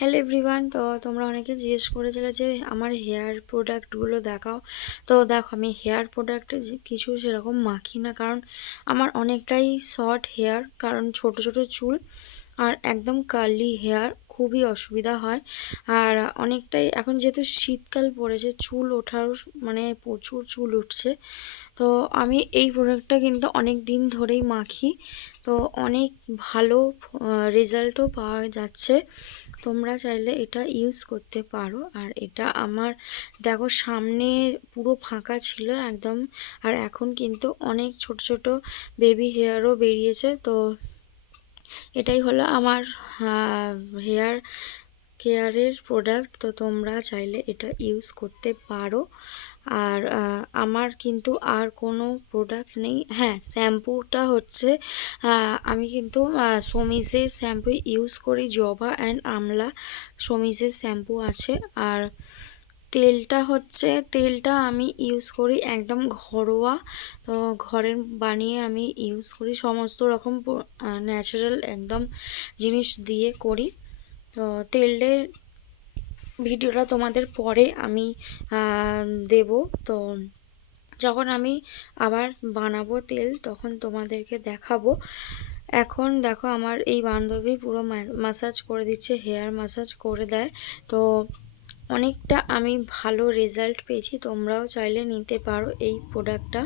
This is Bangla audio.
Hello everyone. তো তোমরা অনেকে জিজ্ঞেস করেছিলে যে আমার হেয়ার প্রোডাক্টগুলো দেখাও। তো দেখো, আমি হেয়ার প্রোডাক্টে কিছু সেরকম মাখি না, কারণ আমার অনেকটাই শর্ট হেয়ার, কারণ ছোট ছোট চুল আর একদম কার্লি হেয়ার, খুবই অসুবিধা হয়। আর অনেকটাই এখন যেহেতু শীতকাল পড়েছে, চুল ওঠার মানে প্রচুর চুল উঠছে। তো আমি এই প্রোডাক্টটা কিন্তু অনেক দিন ধরেই মাখি, তো অনেক ভালো রেজাল্টও পাওয়া যাচ্ছে। তোমরা চাইলে এটা ইউজ করতে পারো। আর এটা আমার দেখো, সামনে পুরো ফাঁকা ছিল একদম, আর এখন কিন্তু অনেক ছোট ছোট বেবি হেয়ারও বেরিয়েছে। তো এটাই হলো আমার হেয়ার কেয়ারের প্রোডাক্ট। তো তোমরা চাইলে এটা ইউজ করতে পারো। আর আমার কিন্তু আর কোনো প্রোডাক্ট নেই। হ্যাঁ, শ্যাম্পুটা হচ্ছে আমি কিন্তু সমিজের শ্যাম্পু ইউজ করি, জবা অ্যান্ড আমলা সমিজের শ্যাম্পু আছে। আর তেলটা আমি ইউজ করি একদম ঘরোয়া। তো ঘরের বানিয়ে আমি ইউজ করি, সমস্ত রকম ন্যাচারাল একদম জিনিস দিয়ে করি। তো তেলের ভিডিওটা তোমাদের পরে আমি দেব। তো যখন আমি আবার বানাবো তেল, তখন তোমাদেরকে দেখাবো। এখন দেখো, আমার এই বান্ধবী পুরো মাসাজ করে দিচ্ছে, হেয়ার মাসাজ করে দেয়। তো অনেকটা আমি ভালো রেজাল্ট পেয়েছি, তোমরাও চাইলে নিতে পারো এই প্রোডাক্টটা।